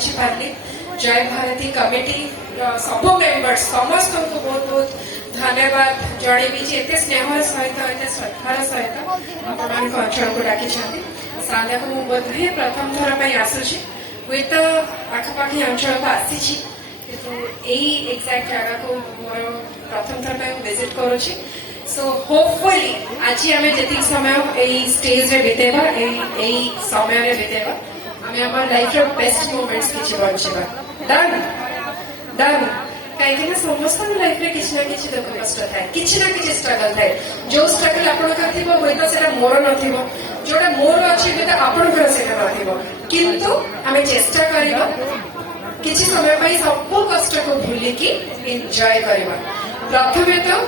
पहुंची पार्ली जय भारती कमिटी सब मेंबर्स समस्त को बहुत बहुत धन्यवाद जनइबी जे एते स्नेहर सहित एते श्रद्धार सहित आपण अंचल को डाकी सादा को मुझे बोधे प्रथम थर पर आसूची हुए तो आखपाखी अंचल को आसी एक्जाक्ट जगह को मोर प्रथम थर पर विजिट करुच्ची सो होपफुली आज आम जी समय स्टेज रे बितेबा समय रे बितेबा आम आम लाइफ रो बेस्ट मोमेंट्स किछि बंचिबा डन डन कहीं समस्त लाइफ रे किछि ना किछि दुख कष्ट थाए किछि ना किछि स्ट्रगल थाए जो स्ट्रगल आपनकर थिबो होय तो सेटा मोर नथिबो जोटा मोर अछि बेटा आपनकर सेटा नथिबो किंतु आमे चेष्टा करिबा किछि समय पई सब कष्ट को भूलिकी एंजॉय करबा प्रथमे तो